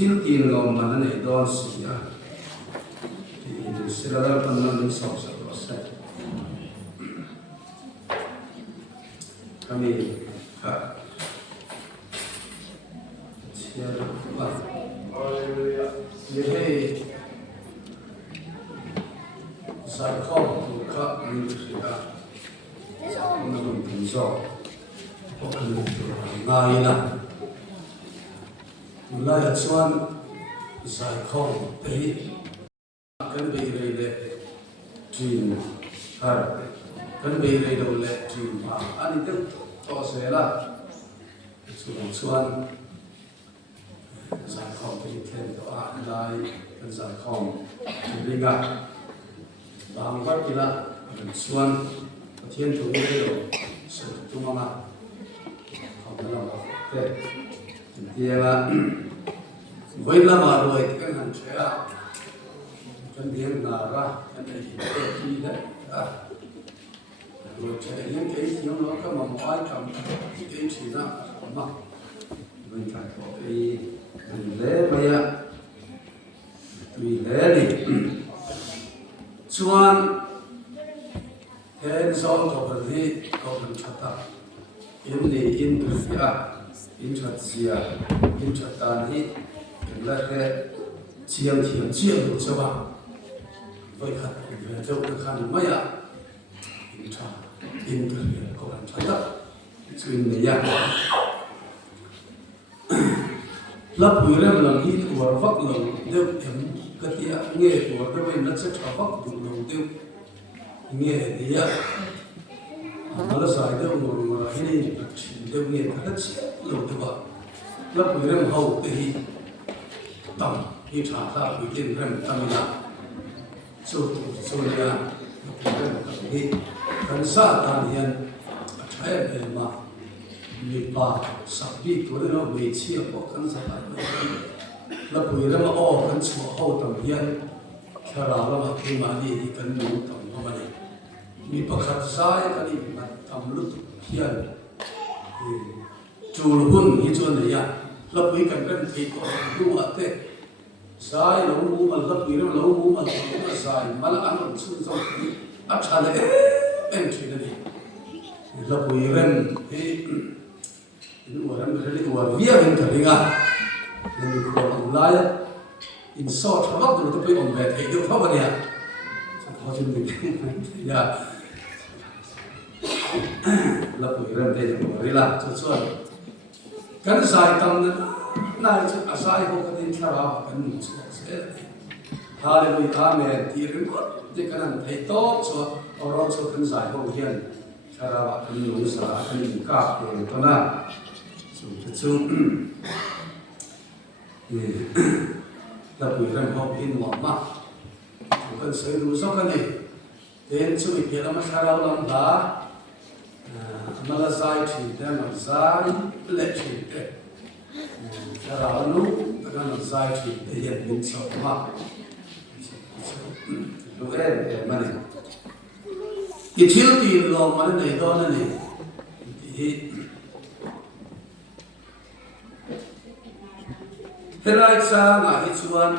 thiltih lawmman anei don sia Zirtawp panel ni sok sok set kami ka siapa ini Zan Chawimawi Inkhawm Thenzawl Vengpui mulai acuan Zan Chawimawi kan beri le dream har kan beri le dream ani tu to sela acuan Zan Chawimawi ken to anei kan Zan Chawimawi ringa bang bat kila acuan thiên thủ đều sự trung mong ạ không có lòng ok thì là với là mà rồi thì cái hành sẽ là chân điên là ra chân này thì cái đấy rồi chạy những cái thiếu nó có mà mỗi cầm cái gì đó mà mình phải có cái lễ bây giờ tùy lễ đi chuan Thenzawl Vengpui có phần chặt Inrinni in chặt zia in chặt tan hi là cái chiang thiam chiang được cho bạn với khát về đâu được khăn mấy à in chặt có phần chặt chuyện này ya lấp bùi lên lần hi của vắt lần đều em cái tia nghe của cái bên nó sẽ cho vắt đủ đầu tiêu nghe thì á nó là sai đâu mà cái này đâu nghe thật sự lâu thế vậy lấp bùi lên hậu thì tầm như trả ra bùi lên rèm tâm là số nhà bùi lên tầm đi cần xa tàn hiền trái về mà mi pa sakbi tu no me chi ko kan sa la pui ra ma o kan chu ho tam hian khara la ma ki ma ni kan nu tam ma ni mi pakhat sai kan ni ma tam lu hian chul hun hi chuan ne ya la pui kan thi ko du ate sai lo mu ma la pui ra lo mu ma sai mal an chu zo ni a tha le en thi ni la pui ren he in waram re wa via ven ka ringa ni ko lai in so thamak du to pe om ve thei du phaw ya so chin ni ya la pui ren te ko ri la chu chuan kan sai tam na chu a sai ho ka din thara kan ni chu se hallelujah amen ti rin ko de kan thei to chu oro chu kan sai ho hian thara kan ni sa kan ni ka pe to na chu la pui ren ho in wa ma chu kan sai du so kan ni ten chu mi pe ma thara lam da mala sai thi te ma sai le thi te thara nu kan ma sai thi te yen bin so ma lu ma ni ki thil ti lo ma nei do na ni Herai sa nga hi chuan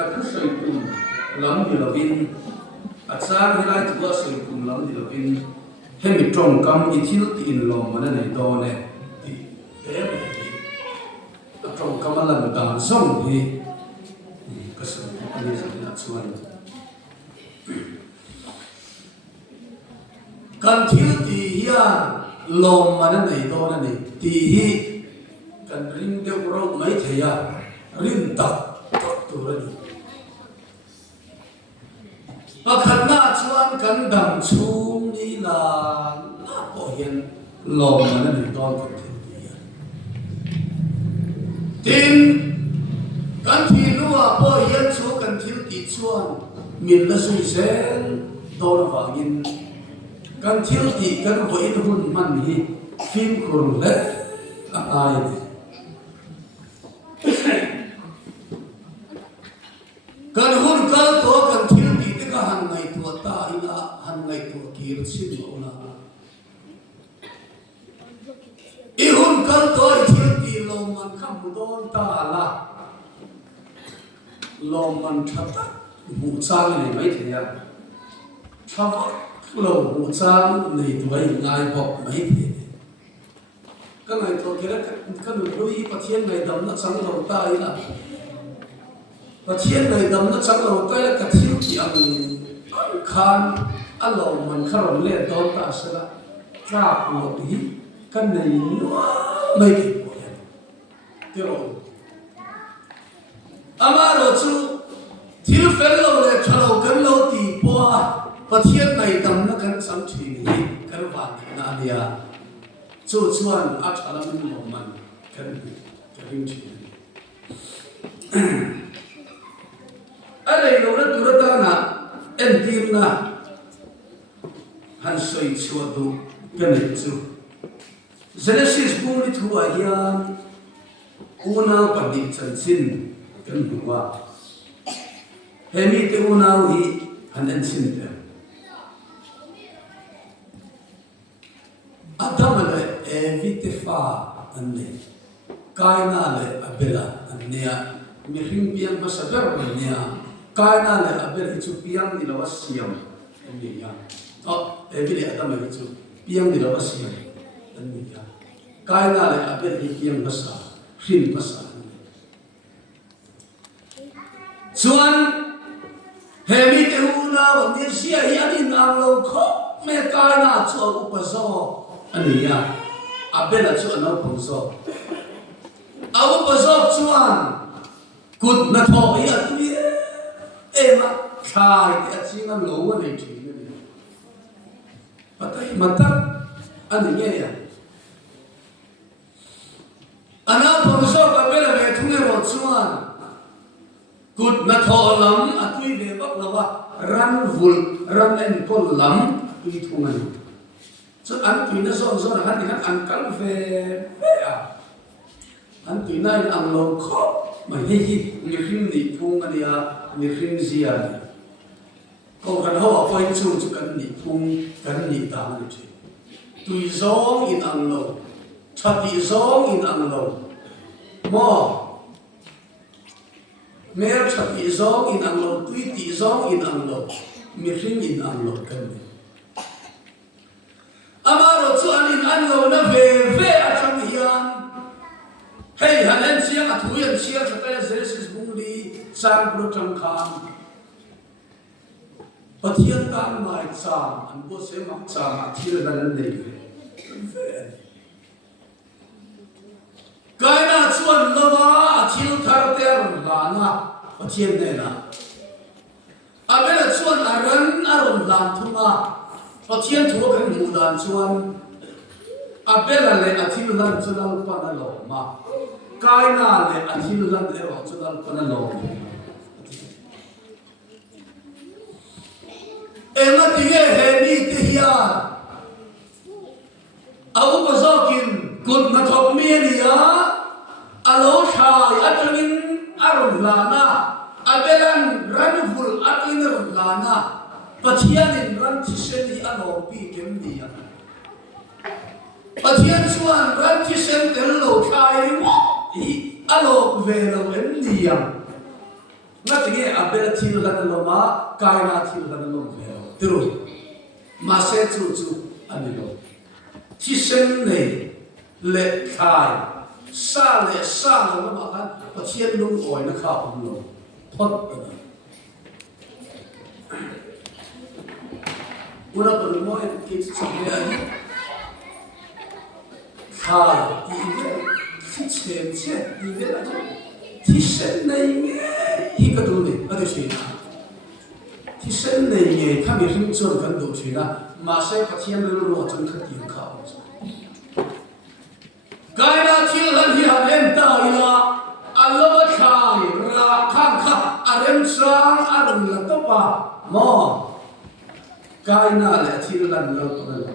at ka soi kum lam di lovin at sa herai tu soi kum lam di lovin hemi trong kam i thil ti in lo mana nei do ne ti a trong kam lan dan song hi ka soi ani sa na chuan kan thil ti hian lo mana nei do na ni ti hi kan ring de ro mai theya rin tak tu ra ni pakhat na chuan kan dam chhum ni la na ko hian lom na ni don kan thi ya tin kan thi nuwa po hian chu kan thil ti chuan min la sui sen don wangin kan thil ti kan vo in hun man hi phim khur le ai kan hun kal to kan thil ti te ka han ngai tu ta ina han ngai tu kir sin mo na i hun kal to i thil ti lawmman kham don ta la lawmman thata mu chang ni mai thia thawa lo mu chang nei tu ai ngai bok mai thi kan ngai to kira kan lui pathian ngai dam na chang lo ta ina và thiên người đâm nó chắc là cái là cái thiếu chỉ ăn khan ăn lẩu mình khá là lên đó ta sẽ là ra của tí cái này nó mấy cái của em tiêu rồi ama rồi chú thiếu phép lâu là thầu cái lâu thì qua và thiên này đâm nó cái sống thủy cái vạn na đi à chú chuan áp trả làm mình lẩu mình cái hình thủy anei lo na turata na entim na han soi chua du kan chu Genesis bung ni thua hian una padi chanchin kan huwa hemi te una hi han an sin te adam le evite fa anne kaina le abela anne mi ring pian masaber nia kaina le abel chu piang ni lawa siam ni ya evile adam le chu piang ni lawa siam ni ya kaina le abel hi piang basa hin basa chuan hemi te huna wa ni sia hi anin ang lo kho me kaina chu upaso ani ya abel chu anau pungso au paso chuan cút na thọ ấy là tôi em á khai thì anh xin ăn lẩu này chỉ như này và tay mà tắt anh ấy nghe à anh ấy không sao cả bây giờ về thung nghe một xuân cút na thọ lắm à tôi về bắc là wa ran vul ran en con lắm tôi thung anh cho ăn tùy nó son hắn thì ăn cắn về ăn tùy này ăn lâu khó mà hi người khinh nị phung anh đi người khinh gì anh còn cần họ phải chung cho cần nị phung cần nị tang được chứ tùy gió in ăn lâu chặt tùy gió in ăn lâu mò mẹ chặt tùy gió in ăn lâu tùy tùy gió in ăn lâu người khinh in ăn lâu cần nị amaro chu an in an lo na ve a chang hian hei han en chiang a thu yan chiang sa ta Jesus bung li sang pro chang khan pathian tan mai chang an bo se mak chang a thil dan an nei ve kai na chuan lova thil thar ter la na pathian ne na abela chuan aron lan thuma pathian thu kan mu dan chuan abela le athil lan chunal pana lo ma kaina le athil lan le ro chunal pana lo ema tinge he ni te hian awu bazokin kut na thok mi ania alo thai atangin aron lana abelan ranvul atin aron lana pathian in ran chi sen hi alo pi kem dia pathian chuan ran chi sen tel lo thai mo hi alo ve lo em dia na tinge abela thil lan lo ma kaina thil lan lo ve tru ma se chu ani lo chi sen nei le thai sa lo ma kan pathian lung oi na kha um lo thot una per noi che ci sono khai thì xem thì biết là thì xem này thì cái đồ này ở đây chuyện thì xem này nghe các vị hình dung cái đồ chuyện mà sẽ phát hiện được lo chân thật tiếng khảo cái đó thì là thì hành em ta là Allah khai ra khang khang arem sang arem là tốt ba mo cái nào là thì lần lâu rồi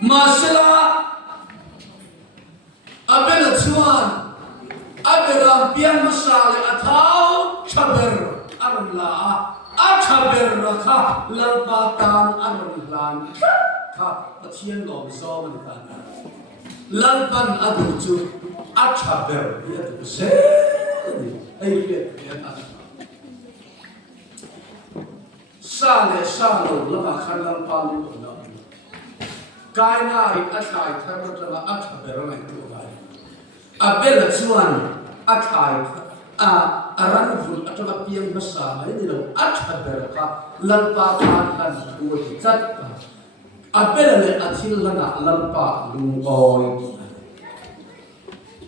mà sẽ là abel chuan aberam piang masale athau chaber arla chaber kha lalpa tan arlan kha pathian lom zo man kan lalpan adu chu chaber ya tu se ai le ya ta sa lo lama khan lalpa lu no kai na ri athai thar ra chaber mai tu abela chuan athai aran vul atama piang masa mai ni lo athaber kha lalpa tan lan thu chat abela le athil lana lalpa lung oi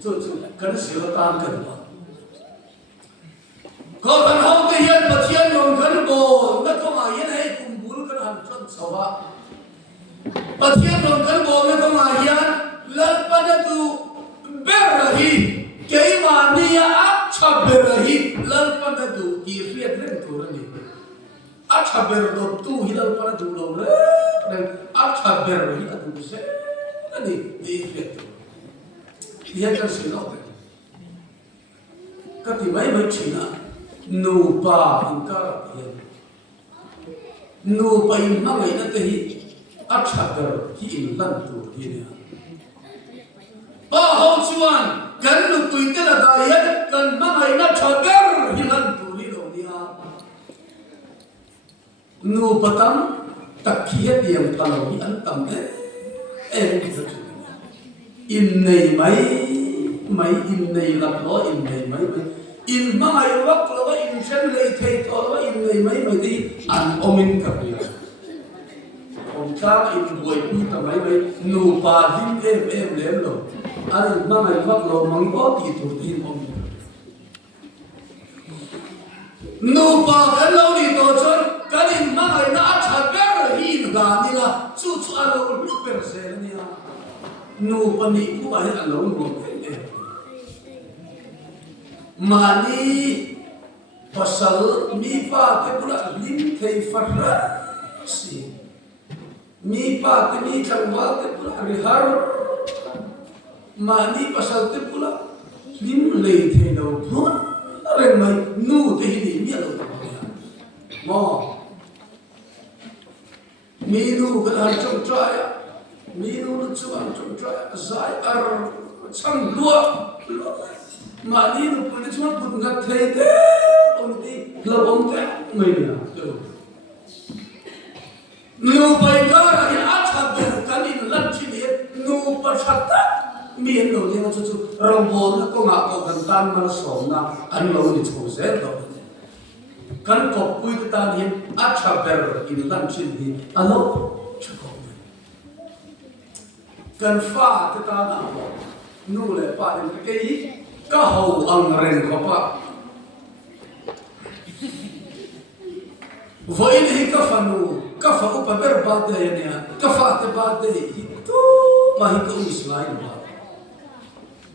chu kan sio tan kan ko kan ho ke hian pathian yong kan bo na ko ma yen ai kum bul kan han chon sawa pathian yong kan bo na ko ma hian lalpa da tu berahi kei mania acha berahi lalpa da tu ki riat ren tu rani acha ber do tu hi lalpa da tu lo re dan acha berahi atu se ani di riat dia kan sino ka ti mai china nu pa angka nu pa in mangai na te hi acha ber hi in lan tu hi ne ba ho chuan kan lu tui te la da yan kan mangai na chaber hi lan tu ni lo nia nu patam takhi he tiam palo hi an tam em ki chu in nei mai in nei la lo in nei mai in mangai wak lo in chen lei thei to lo in nei mai ti an omin ka ri om cha in boi pu ta mai nu pa din em lem lo anh mang ngày phát lộ mang có kỳ thủ thiên ông nụ bà cái lâu đi tổ chức cái gì mang ngày đã chặt bé hi gà đi là chú anh lâu lúc bé xe này à nụ bà nị cũng phải anh lâu một cái mà đi pasal mi pa cái bữa lim thầy phát ra gì mi pa te mi changwa te pula rihar mani pasal te pula lim lei the no phun reng mai nu te hi mi lo ta mo mi nu ka han chong trai mi nu chu an chong trai zai ar chang lua mani nu pun chu pun ngat thei te om ti lo om te mai na nu bai ka ra in a chat de kan in lat chi ni nu pa chat ta mi en lo ni na chu ro bo na ko nga ko kan tan ma so na an lo ni chu ze do kan ko pui ta ni a chat ber in lat chi ni a lo chu ko kan fa ta na nu le pa den ke yi ka ho ang ren ko pa voi ni ka fa nu ka fa upa ber ba de ne ka fa te ba de hi tu ma hi ka us lai ba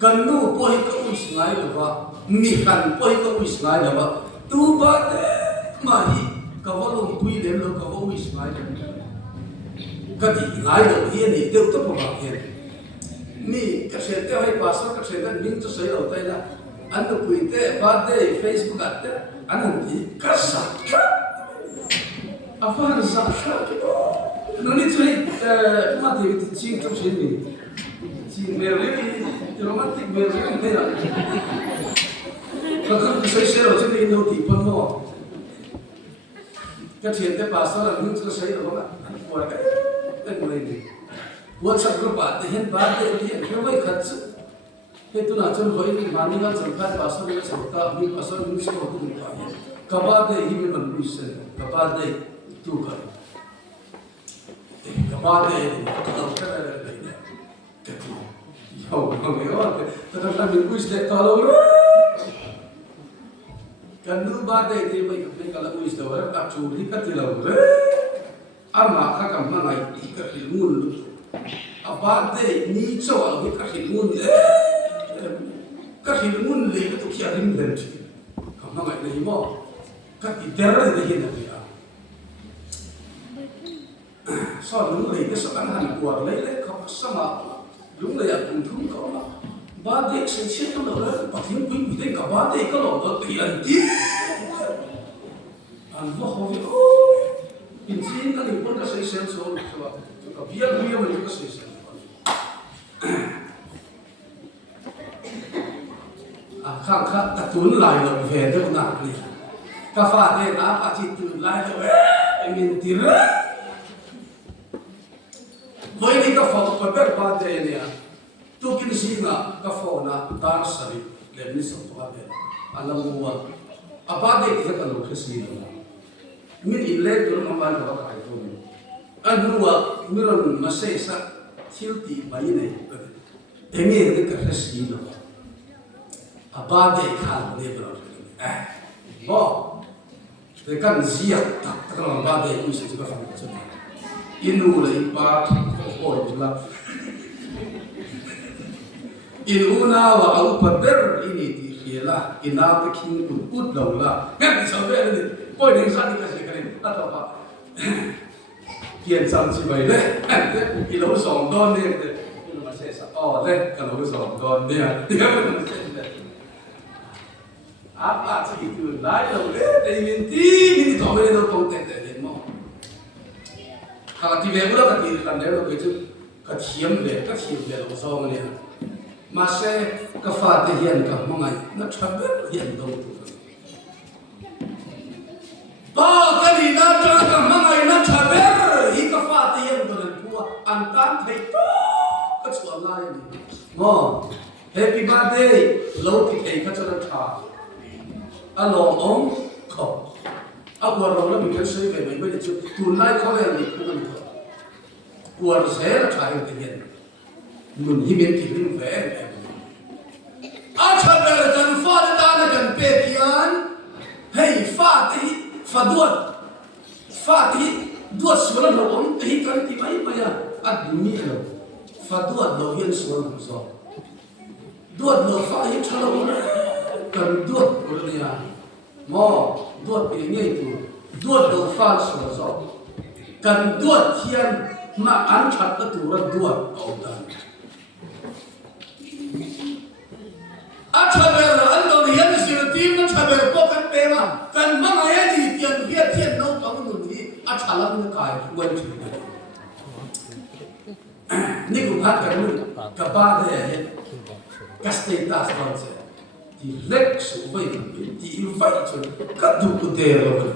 kan nu po hi ka us lai ba mi han po hi ka us lai ba tu ba de ma hi ka va lo pui de lo ka va us lai ka ti lai do hi ni de to pa ba hi ni ka se te hai pastor ka se dan min to sai lo tai la an to pui te ba de Facebook at an ti ka sa apa yang saya kira, nanti saya mati itu Zing tu sini, Zing mereka romantik mereka ni lah. Kalau saya share macam ni nanti penuh. Kerana kita pasal orang itu saya orang buat kan mulai ni. WhatsApp group ada, hen baca dia, kerana kerja. Itu nak cakap boleh ni mana kan sampai pasal kita cerita, ni pasal ni semua tu ni kaya. Kabar dia ini memang bisa, kabar dia tu kan, kabar dia kalau kita ni, kita, ya orang ni kita minggu islet kalau kan dulu badai dia baik kalau minggu islet orang tak curi kat tilau amak kakak mana ikat hilmun, badai ni cawal ikat hilmun, kat hilmun leh tu kia ringan sih, kamu nak ni mau, kat idara dia ni. So đúng là cái sự ăn hành của lấy không sama đúng là cùng thúng có mà ba đêm sinh chết nó rồi bà thiên quý bị đến cả ba đêm có lỗ có tiền tí anh vô hồ vì ô in xin cái gì cũng có xây xem số rồi cả bia mình có xây xem khang ta tuấn lại rồi về đâu nào này cà phê đây đã bà chỉ tuấn lại rồi anh nhìn tiền với những cái phật có biết bao nhiêu này, tôi kinh sĩ na cái phật na dar sari lên ní sống qua bên, anh làm mua, bao nhiêu cái cái lục sĩ na, mình in lên rồi mà bạn có cái thôi, anh mua mình mà xây sa thiltih mấy này, em nghe cái sĩ na, bao nhiêu khăn này rồi, bo, cái căn gì à, cái làm bao nhiêu cái sự cái phật cái này. Inu lagi part oh jelas. Inuna wa au pader ini tikhela ina peking tukut daula. Kan sampai ni. Poin yang saya dikasih kalian atau apa? Kian sam si bayi deh. Kilo song don ni. Ini masih oh deh kalau song don dia. Dia masih. Apa sih itu? Lain deh. Ini tahu ni tu konten deh mau. Kalau di bawah lah kita kan dia itu kecium deh lo so ni. Masih kefatihan kamu ngai, nak cabar hian dong tu. Bah kali nak cabar kamu ngai nak cabar, ini kefatihan tu dan buat antan itu kecuali lain. Oh, happy birthday, lo kita kecuali thah. Along om kau. Aku orang lah mikir saya baik-baik itu tunai kau yang dipunyai. Kuar saya cari dengan menhimin kirim ver. Acha berdan fad tanah dan pekian. Hey Fatih, Fatih dua suara loh. Ini kan timai maya admi lo. Faduat lo yang suara besar. Dua lo Fatih calo kan dua orangnya. Mau dua pilihnya itu dua fals besar. Kan dua tian mà ăn chặt cái tủ ra đuổi ông ta ăn chặt về là ăn đầu tiên là sự tim nó chặt về có cái bề mà cần mang ai đi tiền viết tiền nấu tao nó đi ăn chặt là nó cài quên chuyện nàyนี่กูพัดกันมึงกับบ้านได้เห็นกัสเตตัสตอนเสร็จที่เล็กสุดไปที่อินไฟจนก็ดูกูเดรอกัน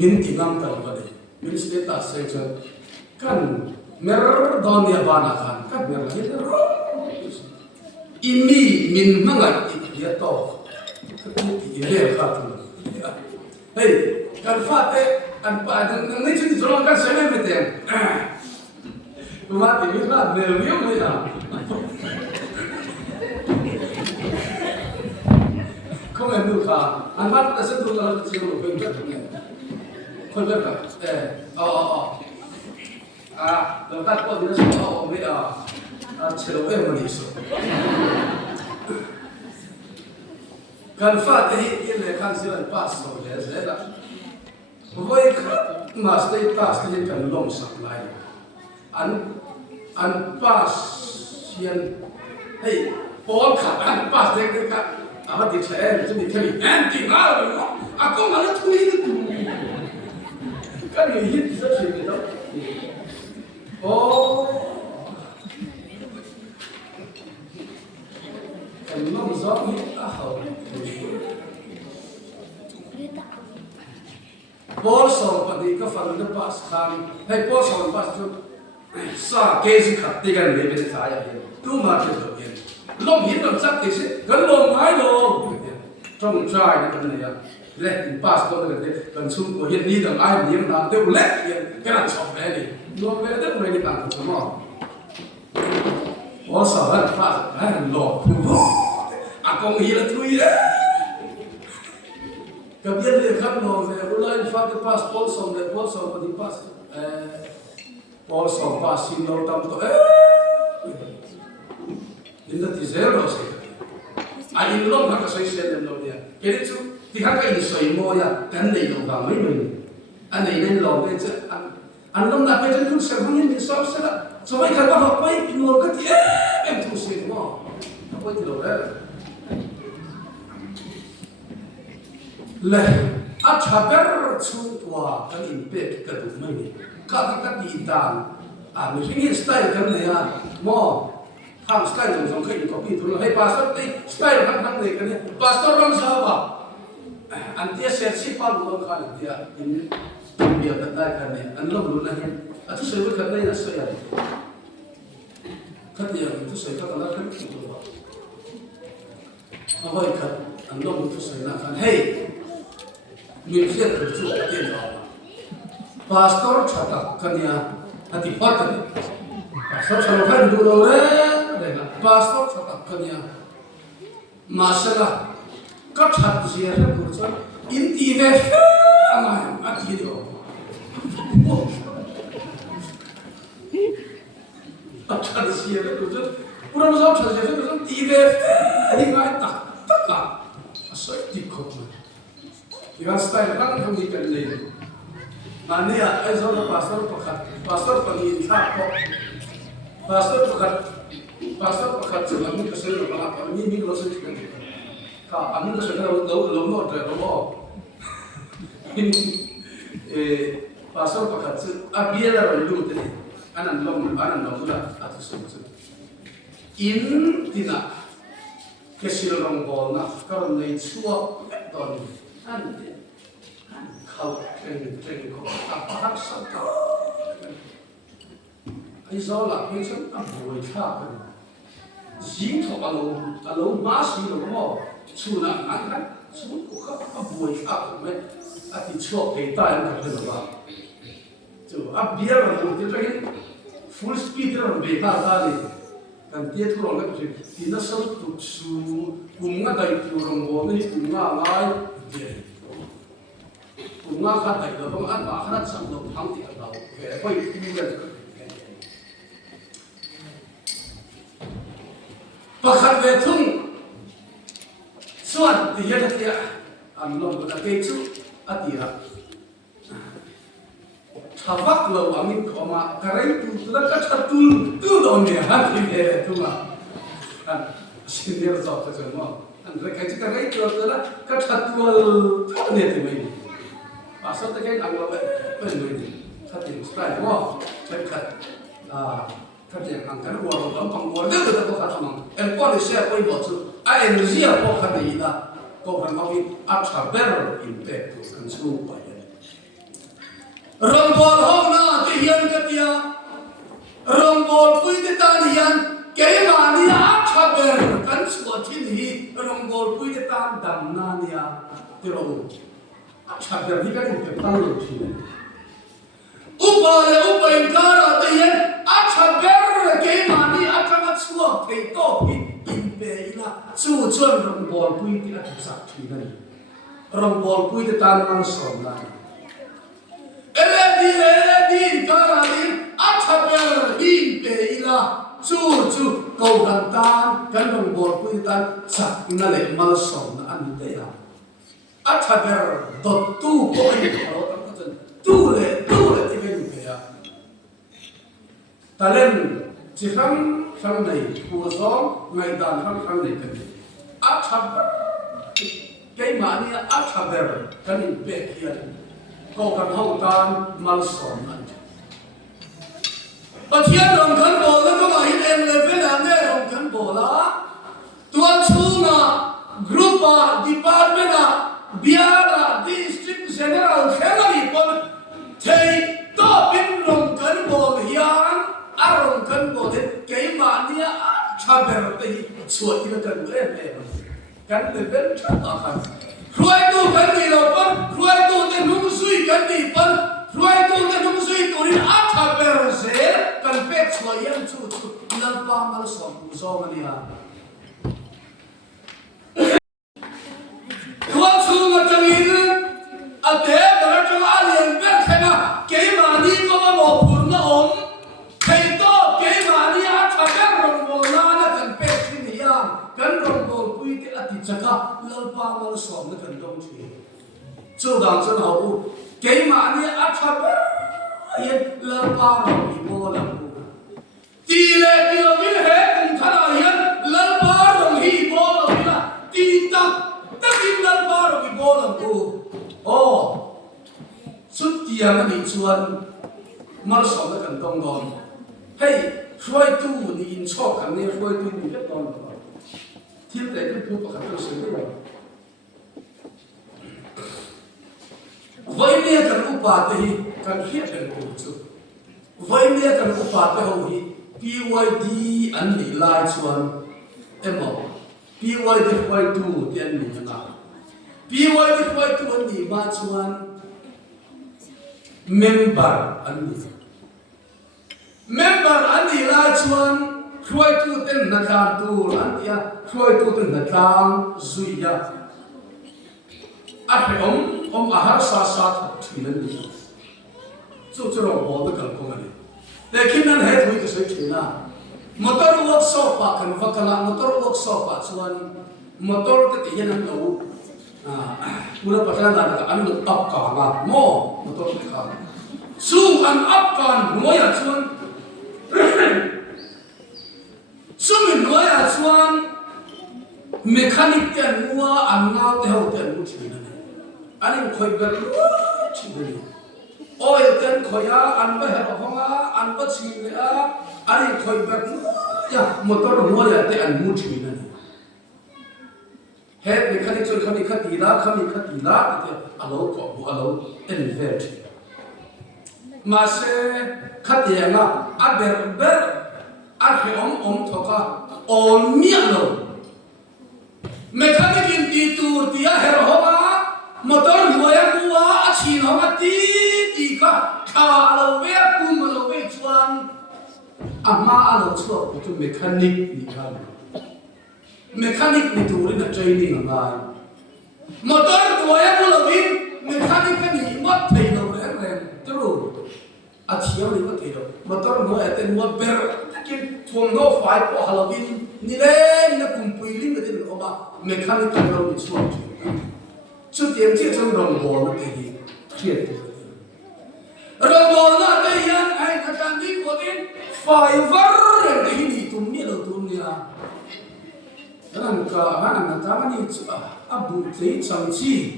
มินที่นั่งกันวันนี้มินสเตตัสเสร็จกันเมื่อดอนเนี่ยบ้านอาคารกันเมื่อไรเนี่ยรออิมีมินมั่งอ่ะอีกเดียโตก็ที่เรียกครับเฮ้ยกันฟาดเตอันป่านนั่งนี่ฉันจะลองกันเสร็จไม่เต็มมาที่นี่ฟาดเนื้อวิ่งเลยนะเขาไม่ดูค่ะอันบ้านแต่ฉันดูแล้วฉันรู้เป็นแบบนี้คนแบบเราตัดก็ดีนะฉันเอาไม่เชื่อว่ามันดีสุดกันฟาดที่ยิ่งเลยขั้นเสียงป้าสโลเลยเสร็จแล้ววันครับมาสเตตัสที่กันลงสักไลน์อันป้าเชียนเฮ้ยปอลขับอันป้าเด็กกันอาทิตย์เช้าจะมีแค่นี้แอนตี้มาเลยเนาะอากูมาแล้วทุยกันอยู่ยิ่งจะเสียแล้วโอ้กันน้องซ้อมนี่อ้าวบอลสองปฏิก็ฟังเรื่องภาษาให้บอลสองภาษาจุดสาเกจิขัดตีกันเลยเป็นสายอย่างเดียวดูมาเจอตัวเองลมหินลมซักติสิกันลมหายลมจ้องใจนี่กันเนี่ยเล็กภาษาตัวกันเนี่ยกันซุ่มตัวเห็นนี่ต่างไอ้เลี้ยงน้ำเดี๋ยวเล็กเนี่ยกันชอบแม่ดิลมแม่เด็กไม่ได้ต่างกันสมองบอลสองภาษาแม่หลอกอากงหินละทุยเลยกับยันเรียกครับน้องเนี่ยเราอินฟังกับพาสปอร์ตส่งเลยพอส่งปฏิพาสพอส่งพาสซินเราทำตัวอินที่เซลล์สิอันนี้เราไม่ก็ใช้เซลล์เราเนี่ยแค่นี้จู่ที่ข้างกันอินสวยโมยะกันในเราทำไม่เหมือนอันนี้ในเราเป็นจะอันเราหน้าเป็นคุณเสกมันยังมีสอบเสร็จแล้วสมัยกันว่าเขาไปนวดกันที่เป็นทุกสิ่งมั่งเขาไปที่เราได้เลยอาชาเบอร์ชูตัวกันอินเป็ดกระดูกไม่มีข้าที่กันดีตามไม่ใช่สไตล์กันเลยมอทำสไตล์ของสองคนอีกคนพี่ทุนให้พาสต้าตีสไตล์ทั้งเลยกันเนี่ยพาสต้ารังสาวอันที่เสียสิบปันลงขันเดียอินเบียกันได้กันเนี่ยอันเรารู้นะเห็นอันที่เสียกันได้นะเสียขันเดียมันที่เสียกันแล้วขันคิดตัวเอาไว้ขันอันเราที่เสียนะขันเฮ้ยมีเสียงจุดเดียวพาสต้าชัดกันเนี่ยอันที่พัดกันพาสต้าชัดกันดูเลยพาสต้าชัดกันเนี่ยมาเสละก็ชัดเสียแล้วกูจะอินทีเวฟอะไรอันที่เดียวชัดเสียแล้วกูจะพูดมาชัดเสียแล้วกูจะทีเวฟนี่ไงตักละสวยที่ครบเลยที่การสไตล์นั่งทำดีกันเลยนั่นเนี่ยไอ้ส่วนพาสต้าประคัดพาสต้าปนีข้าวพาสต้าประคัดจุดนั้นก็เสียแล้วนะมีก็เสียกันข้าอันนี้ก็เสียแล้วเราโน้ตเลยเราบอกพาสต้าประคัดจุดเบียร์เราดูดิอันนั้นลงละอันที่สุดอินที่น่ะแค่สิ่งเราบอกนะก็ในช่วงตอนอันนี้เขาเก่งเขาพักสักการไอ้สาวหลักไม่ใช่อันบวยข้ากันยิงถกอารมณ์มาสีหลงพ่อชูนักนั้นชูเขาอันบวยข้ากันไหมอันที่ชอบเตะตายมันเป็นอะไรจู่อันเบียร์มันดูที่จะเห็น full speed เราเบรกตาเลยกันเตี้ยทุรนกันคือที่นั่นสตุกสูกุมงาได้ทุรนโบนี่กุมงาไล่เดียกุมงาขัดแต่เราต้องอันว่าขนาดสั่งเราทั้งที่เราแก่ไปมีกันประคัดเวทุนส่วนที่เห็นที่อันลงก็จะเกิด atira thawak lo amin khoma karai tu la ka thatul tu do ne ha thi le tu ma an senior job ta mo an re kai ka karai tu la ka thatul ne ti mai pa so ta kai ang lo ben mai thatin strike mo chai khat thatin ang kan wo lo pang wo de de ko khat mo en ko le share ko bo chu a energy a ko khat ni na ko kan ma wi a thaber impact to kan chu pa Rombol hona te hian katia rombol pui te tan hian ke mani a thaber kan chua thin hi rombol pui te tan dam na nia te ro a thaber hi kan ke tan lo thin upa le upa in kara te hian a thaber ke mani a thanga chua thei to hi in pe ina chu chuan rombol pui te a sak thin ni rombol pui te tan man som na Eledi karadin athaber hin pe ila chu ko kan tan kan rong bol pui tan sak na le mal som na an te ya athaber dot tu ko ai ko ta chen tu le ti ve ya talen chi khang nei pu zo ngai dan khang nei kan athaber ke ma ni athaber kan in pe kia ko kan hau tan mal som an pathian rong kan bo la ko ma hin em level an ne rong kan bo la tua chunga group a department a biara district general khelari pon thei to bin rong kan bo hian a rong kan bo de ke ma nia a chaber te chuo ina kan le kan level cha ta khan Ruai tu kan di lapan, ruai tu te nungsui kan di pan, ruai tu te nungsui turin atha berzer kan pek suayan chu lalpa mal som mania. Ruai chu ngacangin ate beracang alien berkena keimani ko mo purna om, keito keimani atha berong bolana kan pek sinian kan rong bol pui te ati chaka lalpa mal som na kan dong thi chu dang chen hau u ke ma ni a thaber ye lalpa ro i bo la bu ti le ti lo min he kum thana hian lalpa ro hi bo lo na ti ta tin lalpa ro i bo la bu o sut tiang ni chuan mal som na kan dong dong hey khoi tu ni in chok kan ni khoi tu ni ke ton thiltih cái phu bậc học sinh đấy vậy nên cần upat thì cần thiết cần cụ chu vậy nên cần upat thì hầu hi PYD anh bị lai chuan em bảo PYD quay tu tiền mình như nào PYD quay tu anh bị ba chuan member anh bị lai chuan khoi tu ten na tlang tu an tia khoi tu ten na tlang zui ya a pe om a har sa thinan ni chu ro bo da kal ko ngani lekin an he thui ka sei thina motor workshop pa kan vakala motor workshop pa chuan motor ka ti yan lo pura patana da an lo up ka ma mo motor ka su an up kan moya chuan Sumin noya chuan mechanic ten mua an ngau te ho ten mu thina ni ani khoi ber thina ni oil ten khoya an ba her honga an ba chi le a ani khoi ber ya motor noya te an mu thina ni he mechanic chon khami khatila te alo ko bu alo en vet ma se khatianga a ber a he om thoka om mialo mechanic in ti tu ti a her homa motor noya kuwa a chin homa ti ka kha lo ve kum lo ve chuan ama alo chuo tu mechanic ni kan mechanic ni tu rin a training ngai motor noya ku lo vin mechanic ka ni wat thei lo rem tru a thiau ni ko thei lo motor noya te no ber kin thom no fai po Halloween ni le ni na kum pui ling de no ba mechanic ka lo ni chuo chút tiền chiếc trong đồng hồ nó thì thiệt đồng hồ nó đây hiện ai ta can đi của tin phải vỡ rồi thì đi tụm nhẹ đầu tụm nhẹ cái này cả hai năm ta mà đi abu thấy chẳng chi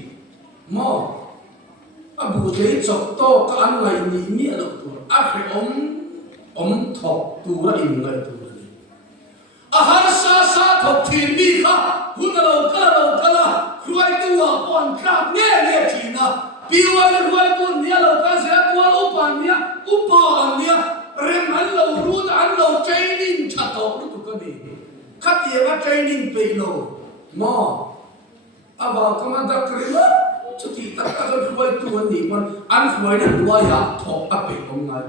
mò abu thấy chọc to cái anh này đi nhẹ đầu tụm phải thọc tụ ra in ngay tụ ra đi har sa thọc thiên đi ha hun lâu cả là ruai tu à bọn khác nghe chỉ na piwa ruai tu nia lâu cả sẽ qua upan nia rem han lâu ru an lâu training chặt tàu lúc tụ cái gì khát tiền cái training pay lâu mò vào cái mà đặc biệt lắm chút thì tất cả các ruai tu anh đi ăn ruai này ruai à thọc áp pay ông ngay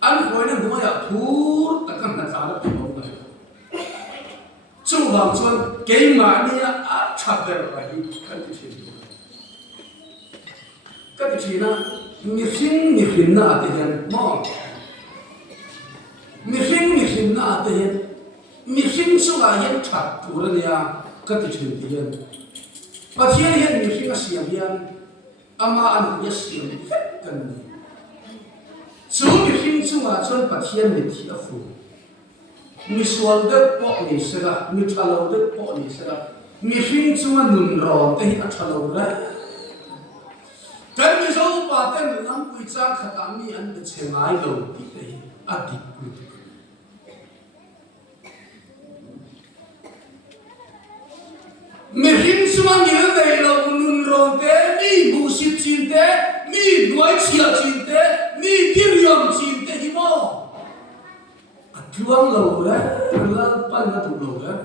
ăn ruai này ruai à thu tất cả các giá là pay ông ngay chung vào chuan cái mà nia áp chặt được cái cái gì na mi xin na thế hiện mò mi xin na thế hiện mi xin số là hiện chặt tu ra nia cái gì thế hiện và thiên hiện mi xin cái xiêm hiện ama anh cũng xiêm hết cái này số mi xin số là chuan và thiên mi thi ở phụ mi sual được bỏ đi sẽ là mi chalo được bỏ đi sẽ là mi xin số là nung rò thế hiện chalo ra cái số ba tên năm quý trang khát ăn mi ăn được chén ai đâu thì đấy ăn đi quý mi hin suang nhiều đây là nun rong thế mi bu shit chin thế mi nuai chia chin thế mi kiriam chin thế hi mo chuang lâu đấy là pan là tụ lâu đấy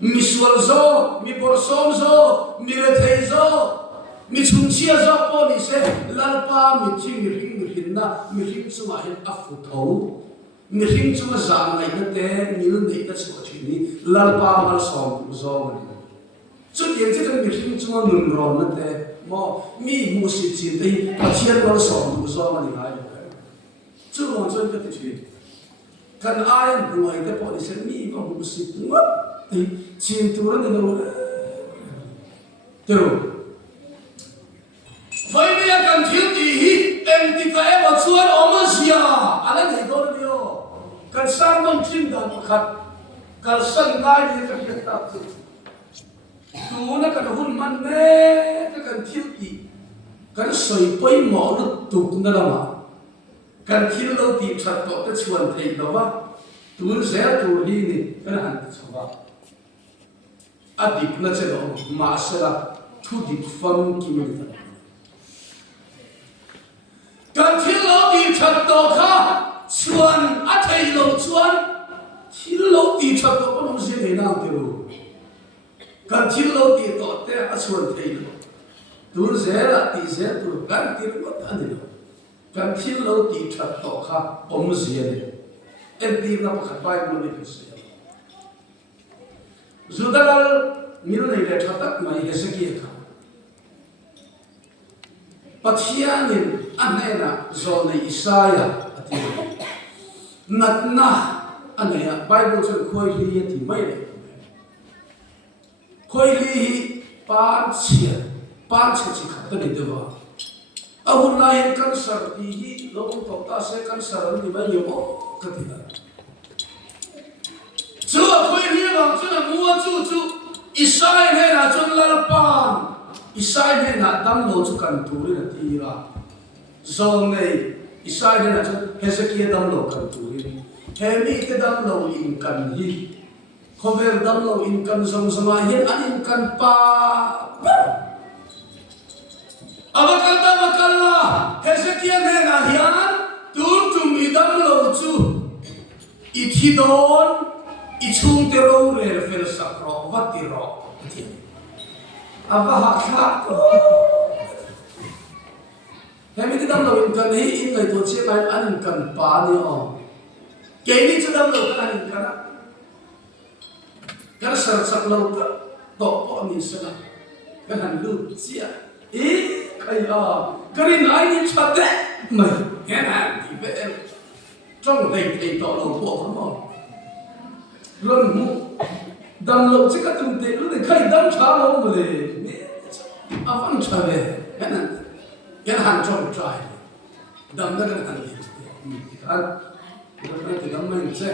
mi sual zo mi borsom zo mi rethei zo mi chung chia zo po ni se lalpa mi ching mi hin na mi hin chuma hin afu thau mi hin chuma zan ngai na te mi lu nei ta chu chi ni lalpa mal som zo ni chút tiền chứ không mi hin chuma nun ron na te mo mi mu si chi te pa chian mal som zo ma ni hai chu ron chon ka ti chi kan ai ruai te po ni se mi ma mu si ngot ti chin tu ra ni lo Terus vậy bây giờ cần thiếu gì em thì cái em ở chuột ôm xìa anh ấy thấy đâu được cần sang mong chim đàn khát cần sân gai đi cái hiện tại tu nó cần hôn man nè nó cần thiếu gì cần soi bơi mỏ nó tụt nó làm à cần thiếu lâu thì chặt bỏ cái chuột thấy đâu mà tu dễ tu đi nè cái hàng chua adip nó sẽ đó mà sẽ là thu dip phân kim mình cần thiếu lâu thì chặt tổ kha chuan á thầy lâu chuan thiếu lâu thì chặt tổ có không gì để nào tiêu cần thiếu lâu thì tổ te á chuan thầy lâu tu dễ là thì dễ tu cần thiếu lâu anh đi cần thiếu lâu thì chặt tổ kha không gì để em đi nó có khát bài luôn đi phải sửa dù ta là miêu này để chặt tắc mày hết sức kia cả bắt hiền nên anei na zon này Isaiah ati nat na anei Bible cho khôi li thì mấy này khôi li pan chia chỉ khát tới được vào ahun lai kan sar thì hi lông thọ ta sẽ kan sar thì mấy nhiều cái gì đó chúa khôi li vào chúa là mua chú Isaiah này là chúa là pan Isaiah này là đam lô chú cần tu đi là thì là zon này Isaiah này là chú Hezekiah đam lô cần tu đi Hemi cái đam lô in cần hi Khover đam lô in cần zong zong hiền anh in cần pa Abakalla Hezekiah này là hiền tu tum i đam lô chú ithidon ichung tero re fel sakro vatiro apa hak Hemi cái đam lầu cần hi in ngày tổ chức ngày anh cần pa ni o cái này cho đam lầu cái anh cần cái sờ sạc lầu cái tổ bỏ mình sẽ cái hành lưu chia ý cái cái này ni chặt đấy mày cái này thì vậy em trong đây thì tổ lầu bỏ không không luôn mu đam lầu chỉ có từng tiền luôn để khai đam trả lầu mà để Avang chawe yan han chom try dam na kan han kan kan ti dam mai che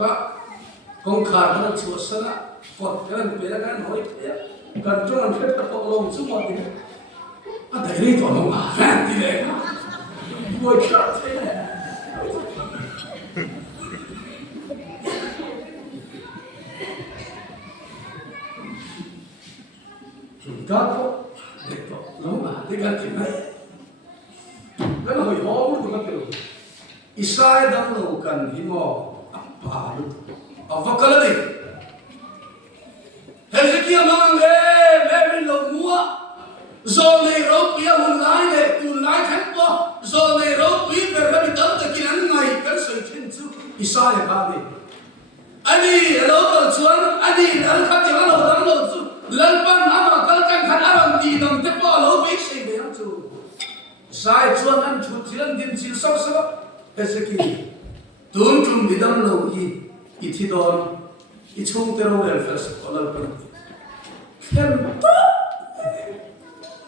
ka kong khar na chu sana kot kan pe la kan hoi kan chon phet ta ko long chu mo ti a dai ri to no ma ran ti le ka boy ka te Gato, detto, non male, ganti mai. Kalau hoi hong tu kan tu, Isai dah melakukan himo apa lu, apa kalau ni? Hezekiah mangge, beri lo mua, zolai ropi yang lain le, tu lain tempo, zolai ropi berbeda dalam tekinan mai kan sejen tu Isai kali. Adi lo tuan, adi alhat yang lo dalam lo tu. Lalpan ama kalkan khanaram di dam te pa lo be se be am chu sai chuan an chu chilan din sil saw saw Hezekiah tun tum bidam lo I thi don I chung te ro el fes kolal pan kem to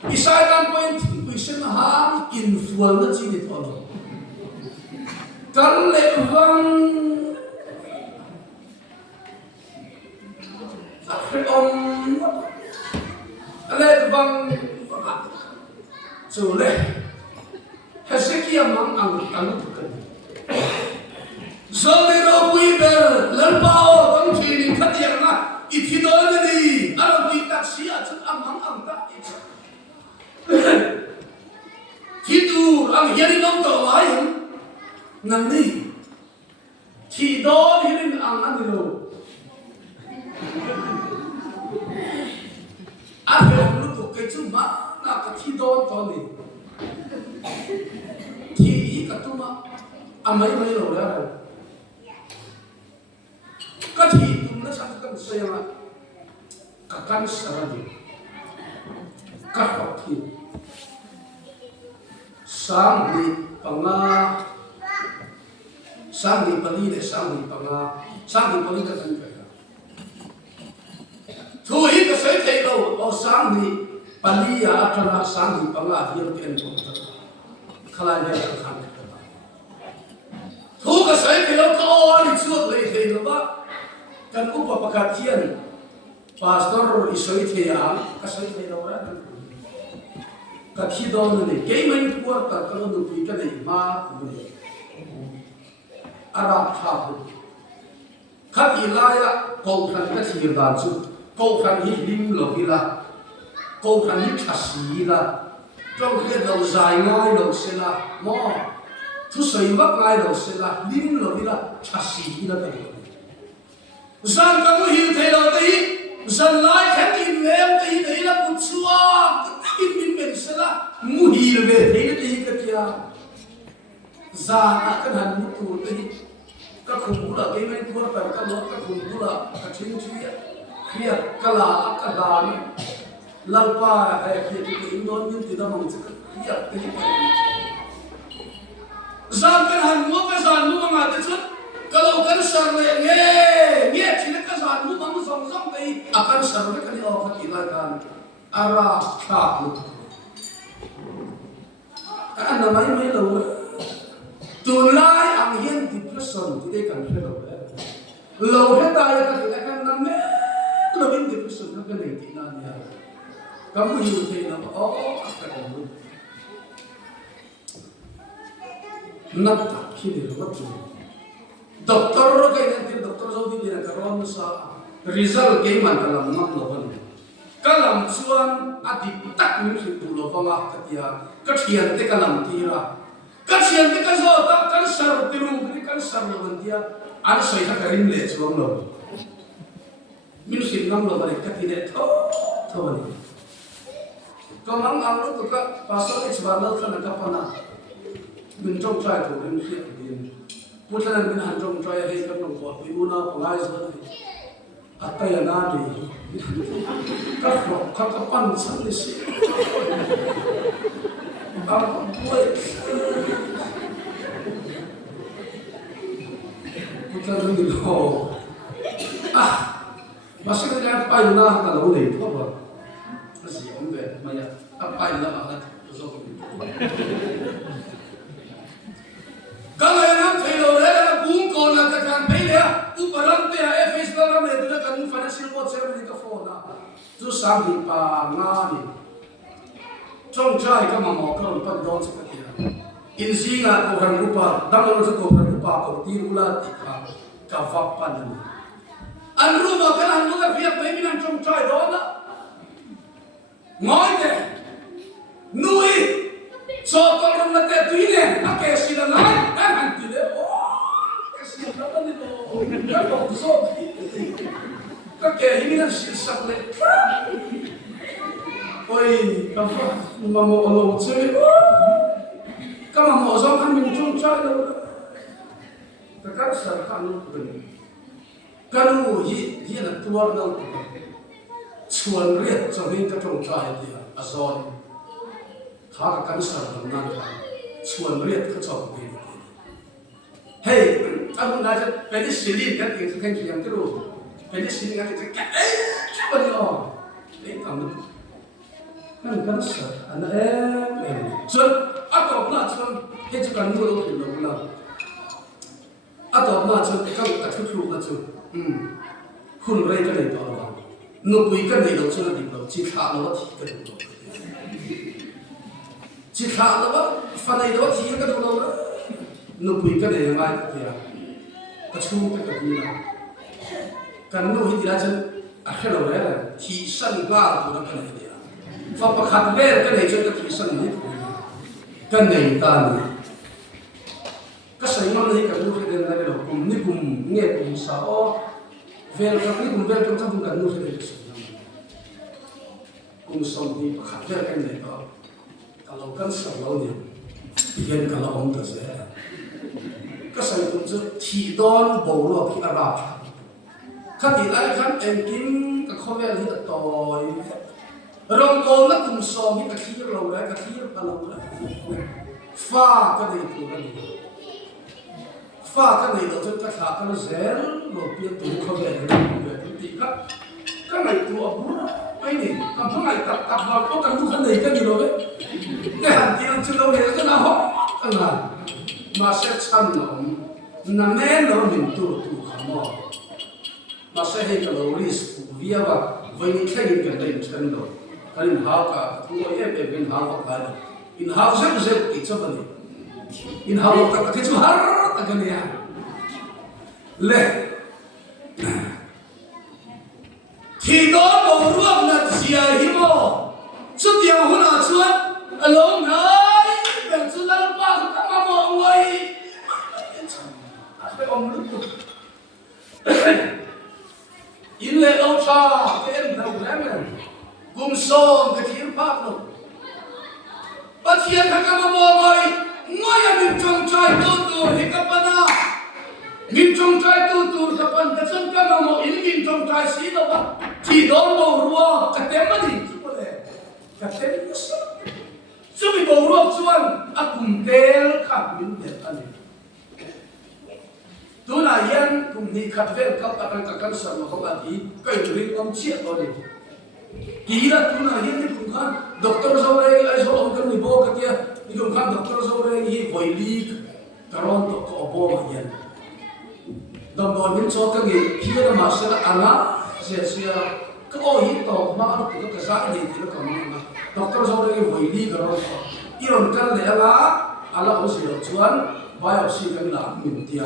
Isai dan point question ha in fual na chi ni thon kan le wang om ale bang so le Hezekiah mang ang tukan zolero puiber lalpao bang thini khatiang na ithidon ni aram ti taksia chut amang ang ta thidu ang hiari nom to ai nam ni thidon hirin ang anilo Aku lu tu kecuma nak ketidur tu ni, ti ketuma amai mai lo dah. Kati tu mana satu kan saya kakan saradi, kahwati, sang di panga, sang di pali le sang di panga, sang di pali kan kan. Tu hi ka sai thei lo o sang ni palia athana sang ni panga hiam ti en ko ta khala ya ka kham ta tu ka sai thei lo ko ni chuak le thei lo ba kan ku pa pakathian pastor isoi thei a ka sai thei lo ra ka thi don ni ke mai puar ta ka lo pi ka nei ma ni ara tha khat ilaya ko khan ka thi dan chu câu khăn hít lim lộc đi là câu khăn hít khát xí là trong cái đầu dài ngay đầu xe là mò thu sấy vắt ngay đầu xe là lim lộc đi là khát xí là cái Zan kamu hiu thế nào đấy Zan lại khăn in lem đấy đấy là một xua in bên xe là mu hiu về thế đấy cái kia Zan cái hành một tuổi đấy các khủng bố là cái mấy thua phải các lỗ các khủng bố là các chiến truy Kia kala akadan lalpa kia ti non yin ti da mang chi kia ti Zan kan han mo ka zan mu ma te chut kalau kan sar le nge chi le ka zan mu mang song song te akan sar le kan o ka ti la kan ara kha lu kan na mai mai lo tu lai ang yen depression ti de kan fe lo he ta ya ka ti kan na me lo bin depression na kan ti na niya kamu hiu te na oh akan lu nak tak kini lo tu doktor ka ini doktor zo di na karon sa result ke man kalam nak lo ban kalam chuan adi tak min si tu lo banga katia kathian te kalam tira kathian te kan zo ta kan sar tiru kan sar lo ban dia an soi ha karim le chuang lo min sin ngam lo bari katine tho ni kamang ang lo ka pasal isbanal kan ka pana min trong trai to min si din putan min han trong trai he kan no ko bi una pangai zan ataya na di ka pan san ni si ang boy putan min ho masih ada apa yang nak kalau boleh apa phải là mà rồi các người nam thấy rồi đấy là cũng còn là cái thằng thấy đấy uparam te a Facebook ram này tôi cần financial board sẽ mình cái phone à chú sáng đi pa nga đi trong trai các mà mỏ cái phần đó sẽ cái gì in Zing à cổ hàng upa đâm nó sẽ cổ hàng upa cổ tiền ula tikha cả vấp pan này anhรู้mà cái anhรู้cái việc mấy mình trong trai đó đó ngói thế nuôi so con rồng là tệ tuy nè nó kể gì là nói anh hẳn từ đấy cái gì đó nó đi đâu cái bóng số cái kể hình như sự sắc lệ ôi cảm ơn mà một lỗ chơi các mà một dòng anh mình trong trai đâu cái cách sản phẩm nó cũng cái nu hi là tua đâu chuồn riết cho nên cái trong trai thì à rồi thà cái căn sản phẩm năng chuồn riết cái trong cái hey anh muốn nói cho penicillin cái gì cái gì cái đồ penicillin cái gì cái chút bao nhiêu đấy cảm ơn anh căn sản anh em chuồn anh có nói chuồn hết chỉ cần mua đồ thì được rồi anh có nói chuồn cái cái thứ là chuồn hun rei cái này đó là nụ bụi cái này đâu cho nó đi đâu chỉ khá nó thì cái đâu chỉ khá nó phần này đó thì cái đâu đó nụ bụi cái này mai cái gì cái chú cái gì là cái nụ thì là chân cái đâu đấy là thị sân ga của cái này đấy và bắt khát về cái này cho cái thị sân này cái này ta này cái sấy măng này cái nụ cái này là cùng như cùng nghe cùng sao về cái này cùng về trong trong cái nụ cái này cùng sống đi khát về cái này đó kalau kan selalu ni hiện kalau ông ta sẽ cái sấy cũng rất thị đòn bầu lo khi Arab khát thì lại khát em kim cái khó về thì tội rong cô nó cùng sống cái khí lâu đấy cái khí lâu đấy pha cái này tụi nó pha cái này là cho cái khác nó dễ rồi biết tụi khó về thì thì các này tụi ông cái này làm thế này tập vào có cần cái này cái gì rồi đấy cái hẳn tiền chưa đâu để cho nó hot là mà sẽ chăn nó nằm nén nó mình tụi không mò mà sẽ hay cái đầu risk vía và với những cái này chân rồi cái in hao cả chúng tôi em in hao vào cái in hao rất rất ít cho vấn đề in hao cái chỗ har cái này à lệ thì đó bộ ruộng là chia hiểm hộ chút tiền hôm nào chuột alo này để chúng ta qua các mà mọi người phải ông lúc in lệ ông cha cái em đầu lắm này cùng song cái thiên pháp rồi bắt thiên các mà mọi người ngay ở bên trong trái tu thì các bạn à bên trong trái tu các bạn cái chân các mà mọi in bên trong trái xí đâu á chỉ đó bầu rùa cái tem mà gì chứ có thể cái tem nó sắp chứ bị bầu rùa chuan à cùng tên khác biến đẹp anh tôi là yên cùng đi khát về các bạn sản mà không ăn thì cái riêng ông chết rồi kỳ là tôi là yên thì cũng khăn doctor sau đây ai số ông cần đi bộ cái kia thì cũng khăn doctor sau đây thì vội đi caron to có bộ mà yên đồng đội mình cho cái gì kia là mà sẽ là ana sẽ cái ô hít to mà nó cũng cái giá gì thì nó còn mà doctor sau đây vội đi caron iron kan le ala o si chuan biopsy kan la min tia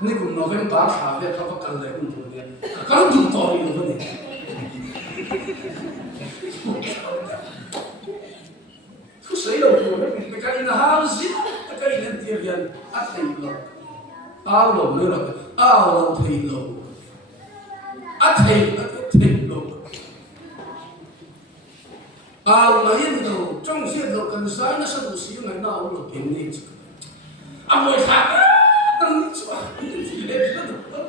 ni kum November tha ve ka kan le un tu ne kan tu to ri no ne thu sei đâu cái cái na ha gì cái này tiền tiền ắt thấy lo ao lo nữa rồi ao lo thấy lo ắt thấy lo ao là yên đâu trong hiện đâu cần sai nó sẽ đủ xíu ngày nào lo kiếm đi chứ à mọi khác đang đi chứ những gì đấy rất là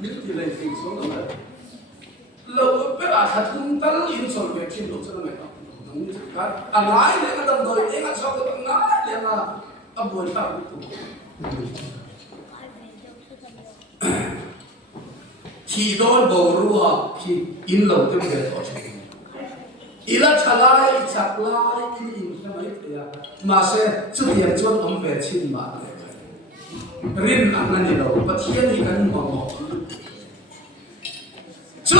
những gì này thì xuống đâu này lâu bé à thật không tấn in soi về trên độ cho nó ngày nào đúng như thế à ngái này cái đồng đội đấy là sao cái ngái này là à buổi sao thì đôi bầu rùa thì in lâu cái về đó chứ ila chalai chaklai in mai thia ma se chu tiang chuan om ve chin ma le rin angani lo pathian hi kan mo chu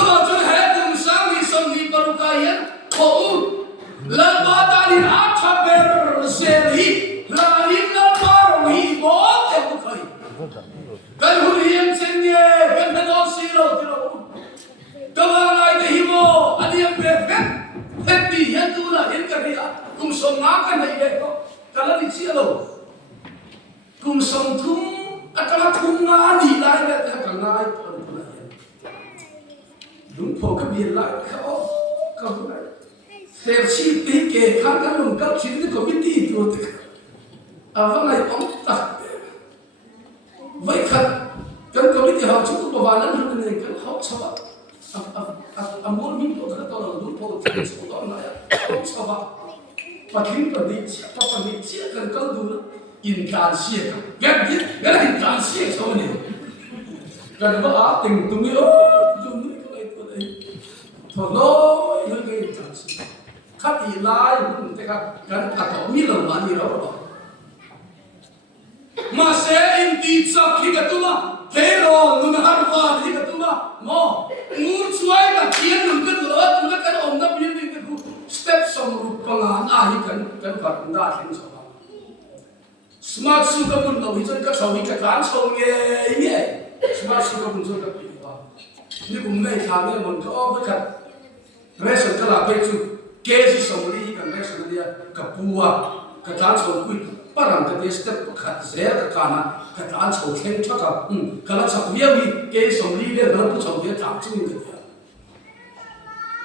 he kum sang ni som ni paruka yan ko la ba ta ni a thaber se hi la rin la par hi bo te ku khai kan hu hiam chen ye kan na do si lo ti lo ka wa lai te hi mo adiam be happy hian tu la hin ka ri a kum som na kan nei be ko kala ni chi lo kum som thum akala thum na ni lai be ta ka ngai pon pon đúng phổ cái biển lại không không phải theo chi tí kể khăn cái lồng cấp chỉ có biết đi thôi vâng này ông tặc vậy thật cần có biết thì họ chúng tôi vào lắm hơn này cần học sao muốn mình có thể tôi là đúng phổ thì số đó này không sao và khi mà đi cho phần đi chia cần câu đủ in can chia ghét là in can chia sao này cần có tình tung yêu thôi nói những cái chuyện khác đi lại cũng thế khác cái thằng mi lâu mà đi đâu mà sẽ in đi cho khi cái tụi mà thế rồi người hát qua thì cái tụi mà mò ngủ chuối là kiếm được cái lửa tụi nó cái ôm nó biến đi cái step xong rồi bằng anh cái vật đa thiên số smart sugar cũng đâu hết cái sầu cái cán sầu nghe smart sugar cũng chưa đượcนี่ผมไม่ทำเนี่ยมันก็อ้อมไปกันแม่ส่วนตลาดไปจุดเกสิสมรีกันแม่ส่วนเดียกับปัวกับร้านส่วนคุยป้าหลังกับเดสเต็ปขัดเสียกับการนะกับร้านส่วนเข่งชักกับกับร้านสักเวียวีเกสมรีเนี่ยเราผู้ชมเดียถามจุ่มกันเดีย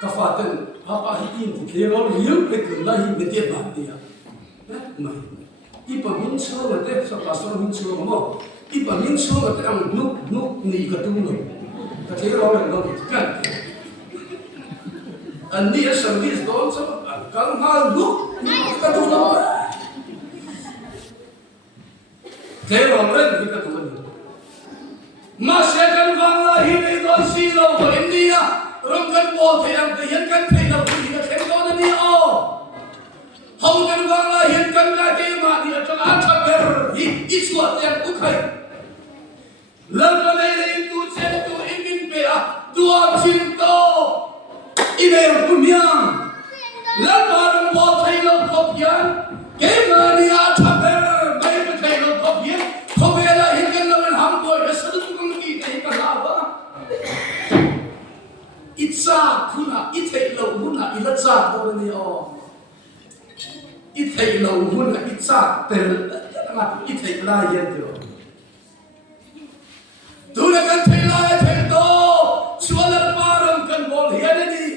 กับฟาเต้นป้าฮิอินที่เลี้ยงเราเลี้ยงไปถึงแล้วฮิไม่เทียบแบบเดียไม่อีปะมินเชื่อมาเด็กสักภาษามินเชื่อมาอีปะมินเชื่อมาเด็กอังนุกนี่กับตุ้งเลยแต่ที่เราเห็นเรากันอันนี้สังเกตโดนสักกันมาลุกกันตัวเราที่เราเล่นกันตัวนี้มาเสียกันฟังละฮิตโดนซีเราคนอินเดียรวมกันบอลที่อังกฤษกันที่เราคุยกันแข่งโดนนี่อ๋อเขากันฟังละฮิตกันละเกมาที่จะอาชาเบอร์ฮิตสวดยังกุ๊กให้แล้วก็ในตัวเจ้าตัวอินดินเปียตัวชินโตอินเดียกุมยังแล้วก็รำบอลไทยเราพบยันเกมาที่อาชาเบอร์ไม่เป็นไทยเราพบยันเขาเวลาเห็นกันเราเป็นหำตัวจะสะดุดกุมกีแต่กันลาวะอิจฉาคุณอะอิเทเราหุ่นอะอิละจ่าตัวนี้อ๋ออิเทเราหุ่นอะอิจฉาแต่ละอิเทลายเย็นเดียวดูนะกันเทลายเทโตชวนละปารมกันบอลเฮียนี่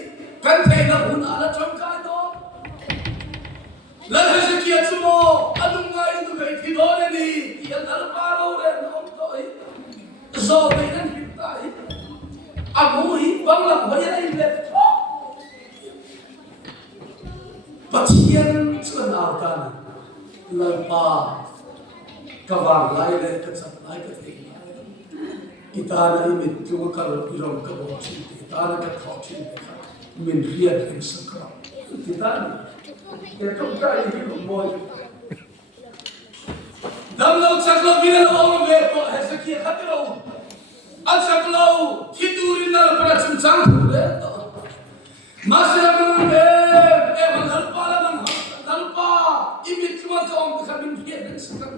กันเทละหุ่นอะไรจงกายโตแล้วให้สกิจสมออดุงไงดูกันที่โดนนี่ที่อันละปารมเรื่องน้องโตยโซ่ไปนั่นผิดตายอามูฮิบังหลังไว้ยังไงเลยปัจเจียนชวนเอากันลอยปากวางไล่เลยกันสับไล่กันเองอิตาลีมิตรจุกกระโดดพิรมกระบอกชินอิตาลีกับเขาชินนะครับมินเรียนเองสักครั้งอิตาลีแต่ต้องใจที่ผมบอกดำเราจักรวิญญาณองค์เวทก็ให้สักเกียรติเราอันสักเราที่ดูรินเราประชุมจังเลยมาเสียมันเมันหันปาแล้วมันหันปาอิมิตรมันจะออกจากมินเรียนเองสักครั้ง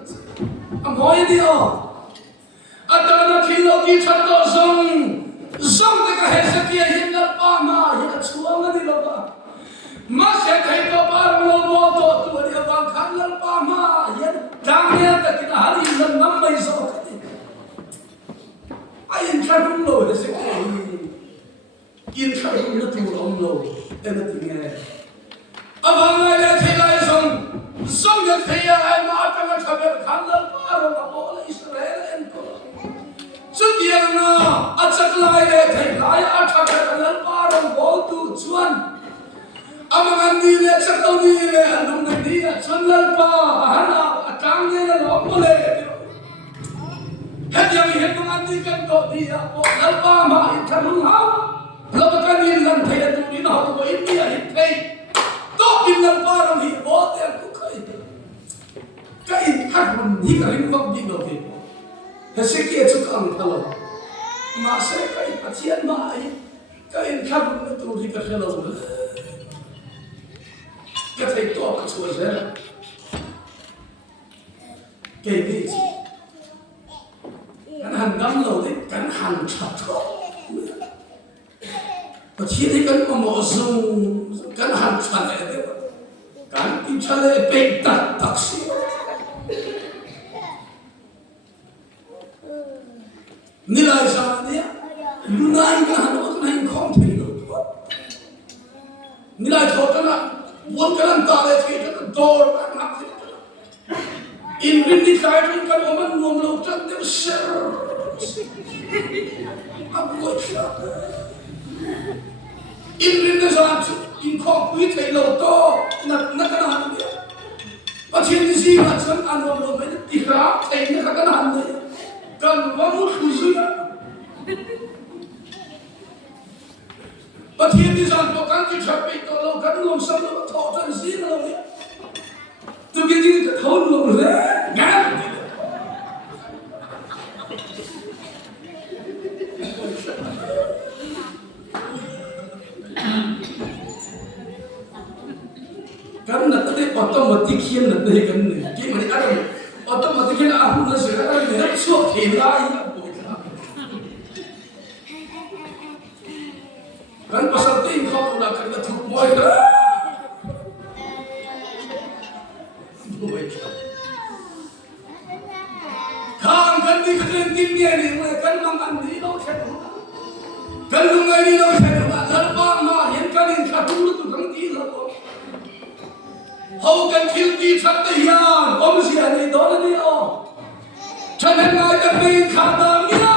อ่ะมอยเดียวอาจารย์คิดเราที่ชัดต่อส่งแต่ก็เห็นสักอย่างเห็นแล้วป้ามาเห็นชัวร์งั้นนี่เราบ้ามาเสียใครก็ป้าเราบอกตัวเดียวบางครั้งแล้วป้ามาเห็นจังเนี่ยแต่กินอาหารอีกแล้วน้ำไม่สกปรกไอ้อินทรารุ่งโลดสักอย่างอินทรารุ่งนั่นตัวเราโลดเอ็นติงเง่อาบางไงเนี่ยเทไลส่งยังเทียไอ้มาจังชาวเมืองขันแล้วป้าเราก็บอกเลยอิสราเอลเอ็นก็สุดยังนะอาจักรไล่เลยเทไลอาชักกันแล้วป้าเราบอกตัวชวนอามันนี่เลยสักตัวนี้เลยอันนู้นนี่ชวนแล้วป้าฮันอาจังเนี่ยเราบอกเลยเห็นยังเห็นมันนี่กันตัวนี้บอกแล้วป้ามาอินทรุ่งเฮาแล้วก็นี่ลันเทียตัวนี้เราตัวอินเดียเห็นเท in lam pa ram hi bo te ku khai kai khat mun hi ka ring vak di lo ki he se ki chu kam thalo ma se kai pathian ma ai kai khat mun tu hi ka khelo ka thei to ka chu ze cái gì cái hàng năm rồi đấy cái hàng chặt thôi và chỉ thấy cái mà một dùng cái hàng chặt này đấy cái chặt này bị tạt tạt xí như là sao đấy lúc này cái hàng nó cái hàng không thể được như là thôi cái là muốn cái làm ta đấy thì cái đồ cái nắp thì Inrinni Zan kan oman nom lo chan dem ser abu cha Inrinni Zan Inkhawm wi thei lo to na kana han dia pathin ni si ha chan anom lo me ti ra thei na kana han dia kan wa mu khuzu ya pathin ni Zan ko kan ti chapi to lo kan lom sam lo tho chan si lo dia tôi cái gì cái thôn luôn đấy ngán kan là cái automatic khiên là đây cái này cái mà cái này automatic khiên là aku nó sẽ cái này nó suốt thì lại kan pasal ting kau nak kena thuk moi dah Khang kan di keren tim dia ni, kan mangan di lo khen hoa, kan lungai di lo khen hoa, lalpa ma hiện kan in khatu tu kang di lo, hau kan thiltih chat te hian, om sia ni don ni o, chanen ngai kan ni khata mia,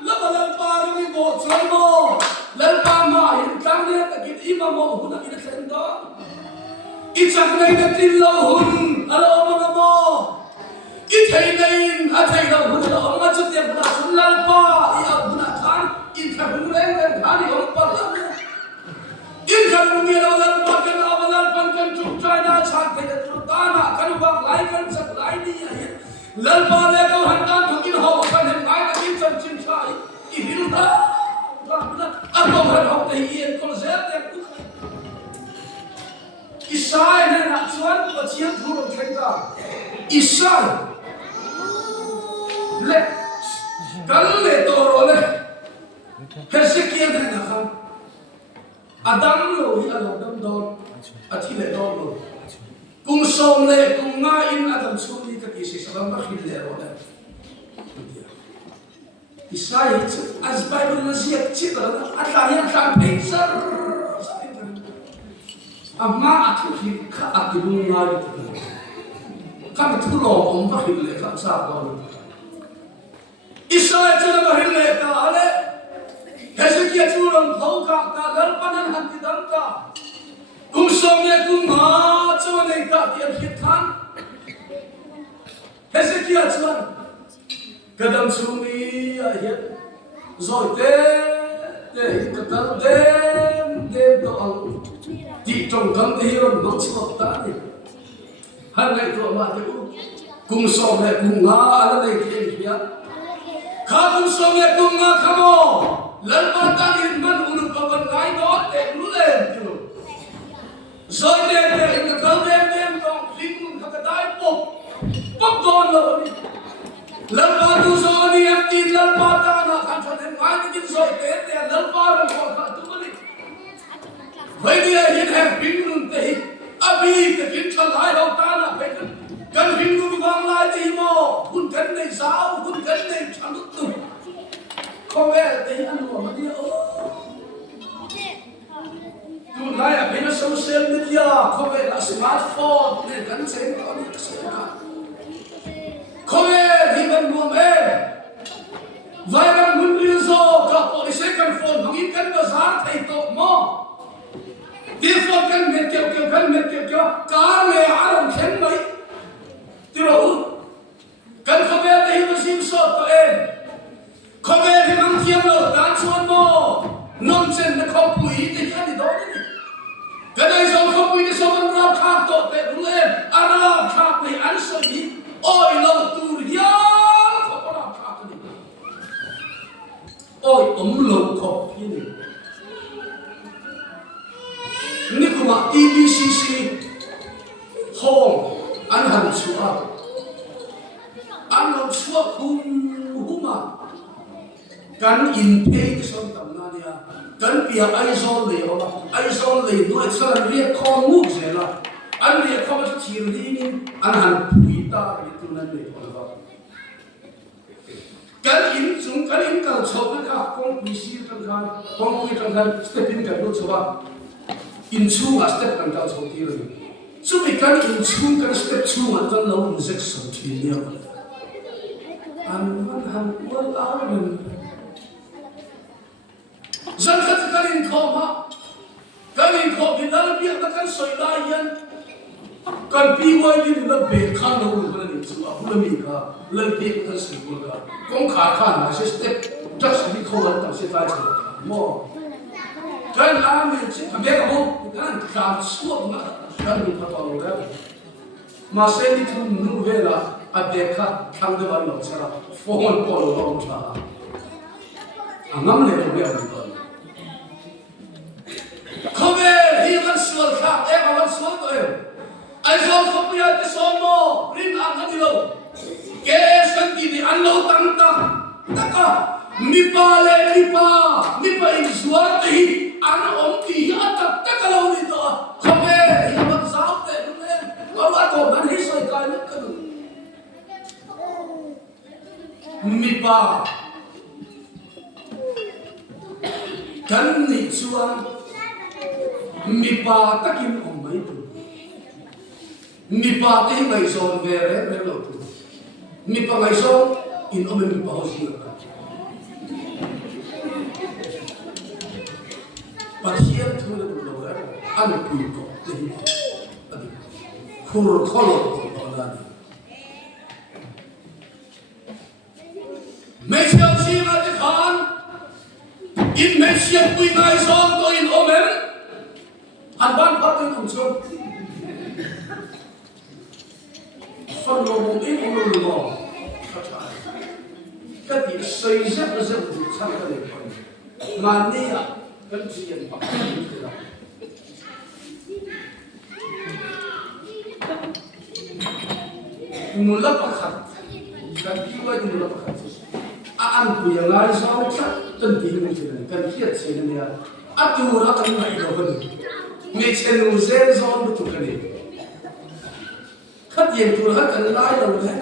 lalpa ri bo chan mo, lalpa ma hiện kan ni ta kit ima mo hu na ina khen do. Ichak nay na tin lo hun, alo mga mo. Itay na in, atay na hun, alo mga chutyan na sunlal pa. Iyaw na kan, inkabung na yung kan, iyong pala. Inkabung niya na walang kan, awalan pan kan chukchay na chantay na trutana, kanubang lai kan saklay niya. Lalpa na ikaw handan, kung inhaw kan, hangay na minsan chinchay, ihilda. Ako hanhaw na hiyan, kung zerte, Isai na nak cuan macam turun kereta. Isai, le, kalau le toro le, Hezekiah na nakam. Adam lo hi Adam don, ati le don lo. Kung som le, kung ngain Adam sumi kakisi sabang bakil le roda. Isai, as Bible na siya cita, at kanya kan pizza. Amma atu hi kha atu ngai tu kan tu lo om ba hil le kan sa lo Israel chu ba hil le ta ale Hezekiah chu ron thau ka ta gal panan han ti dam ta kum som le kum ha chu nei ta ti hit khan Hezekiah chu kadam chu mi a hi rồi te ka ta dem to al Di trong cấm thế rồi nó chỉ có ta đi, hàng ngày tôi mà thì cùng sống này cùng ngã ở đây kia kia, khá cùng sống này cùng ngã khamo, lần ban ta đi mình uống có vấn cái đó để lú lên chứ, rồi để cái câu đem trong phim mình các cái đai bốc con rồi, lần ban tu rồi đi em tin lần ban ta là khăn cho thêm cái cái rồi để lần ban là còn khăn tu đi. Vậy thì hiện hành phim luôn thì abi cái phim chân lại đâu ta là phải cần phim cũng vang lại thì mò hun cần này sao hun cần này chẳng được tu không về thì ăn uống mà đi tu lại là phải nó social media không về là smartphone để gắn xem có được xem cả không về thì mình buồn em vài năm muốn đi rồi gặp bọn sẽ cần phone bằng ít cần bazar thầy tổ mò Therefore, kan met kêu car le alam khen mai tiro kan khaber lehi masim so to em khaber hi mang thiam lo dan chuan mo non chen na khopui te ani do ni kan ai so khopui ni so man ra lâu khóc phi nàyนี่ก็มา TBCC ห้องอันหันชัวอันเราชัวคุ้มกันอินเทคส่วนต่างๆเนี่ยกันเปียไอโซนเลยว่าไอโซนเลยด้วยสารเรียกข้อมูลเสร็จละอันเรียกข้อมูลที่นี่อันหันผีตาในตัวนั้นเลยว่ากันอินจุงกันอินกับชาวนะครับกองพิชิตต่างๆกองพิชิตต่างๆสเตปินกับรู้ชัวอินชูกับสเตปต่างๆชาวที่เลยสุดท้ายกันอินชูกับสเตปชูมันจะเราอินเซ็กซ์สุดที่เนี่ยอันมันหันว่าเอาเป็นฉันก็จะการอินข้อมาการอินข้อเป็นอะไรเพียงแต่การสวยได้ยันการปีไว้ที่เราเบิกข้างเราคนนั้นชัวร์ผู้ละมีค่ะเลิกเบิกกันสิคนละกองขาข้างนะสเตปจัสติเขาวันต่างเสียใจชัวร์มั่วการอาเมนสิทำเองก็การขาดส่วนนะการมีพัฒนาแล้วมาเส้นที่ทุ่มนู่นเวลาอันเด็กค่ะทางเดินหลงสระโฟนปอลลงชางั้นเลยเราเรียกมันก่อนเขาเวทีมันสวนข้ามมันสวนตัวเองไอ้สวนเขาเปียที่สวนโมริมอ่างกันดีเราเกสันที่อันเราตั้งตะก็มีปลาเล่มีปลาอินสวนที่อันอมที่อันตะก็เราดีตัวเขาเวทีมันสาวเตะดูเลยเราว่าตัวนั้นให้สวยกายนึกกันมีปลากันนี่ชวนมีปลาตะกินอมไม่ถูกมีปลาที่ไม่ส่งเวรไม่รู้ถูกมีปลาไม่ส่งอินอมมีปลาหัวเสือปะเทียนทุเรศดูแล้วอันคุยก่อนที่อันนี้คู่รขลุ่นตอนนั้นไม่เชื่อชีมาจะขานอินไม่เชื่อคุยง่ายซ้อมตัวอินโอเมนอันบ้านพักเป็นของชนฟังลมอินโอเมนลมเข้าใจก็ที่ใส่เสื้อเสื้อดูช่างกันเลยมาเนี่ยกันเชียนปักที่นี่ละมุลลับปักขัดกันที่ว่ามุลลับปักขัดอันคุยง่ายซ้อมชัดจนที่มันเชื่อกันเทียดเชื่อเนี่ยอัดอยู่รักกันไม่รู้กันไม่เชื่อหนูเสียซ้อมทุกคนเลยขัดเย็นตัวรักกันไล่เราแค่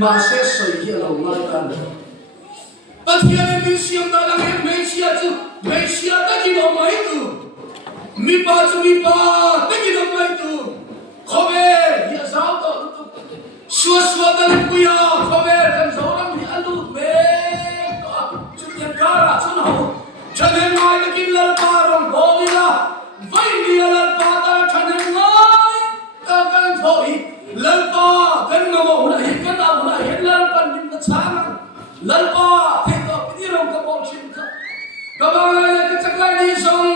มาเสียสวยเราไล่กันปัจจัยนี้เสียงดังไม่เชื่อจูไม่เชื่อตะกี้เราไม่ดูมีป้าจูมีป้าตะกี้เราไม่ดูเขาเว้ยอย่าสาวต่อชัวร์ตะลิปุยาเขาเว้ยกันสาวเรามีอันดูเว้ยชุดยันการะชุนเอาฉันเห็นไงตะกี้ลัลปารองโบวิลาไว้มีลัลปาตาฉันเห็นไงตะกันโถอีลัลปากันงโมหุ่นเห็นกันเอาหุ่นเห็นลัลปาดินช้างลัลปาเทก็พิธีเรากระบอกชิมค่ะกระบอกอะไรก็จักรายนี้ส่ง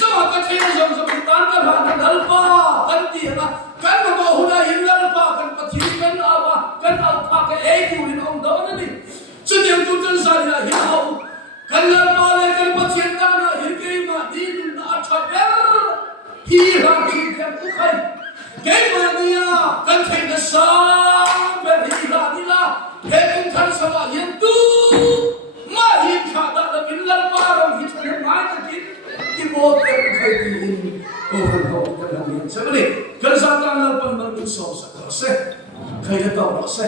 สมัครกระเทียมส่งสมัครตานกันหาลัลปากันดีนะกันงโมหุ่นเห็นลัลปากันปฏิกันเอาว่ากันเอาพากันอยู่ในองค์ดอนนี่สุดยังตุนสายเห็นเอากันลัลปาเลยกันปฏิกันนะเห็นกี่มาดีนะอัจฉริยะพี่รักที่กันทุกใครเก่งมาเนี่ยกันเทนสามแบบนี้ละนี่ละเก่งทันสว่ายันตูมาหินขาดแล้วกินลัลปาเราหินฉันยังไม่ตะกินที่โบสถ์เป็นใครที่หินโอ้โหกันทำยังไงสักนิดกันสักการลัลปามันเป็นสองสักครั้งใครจะตอบเราเส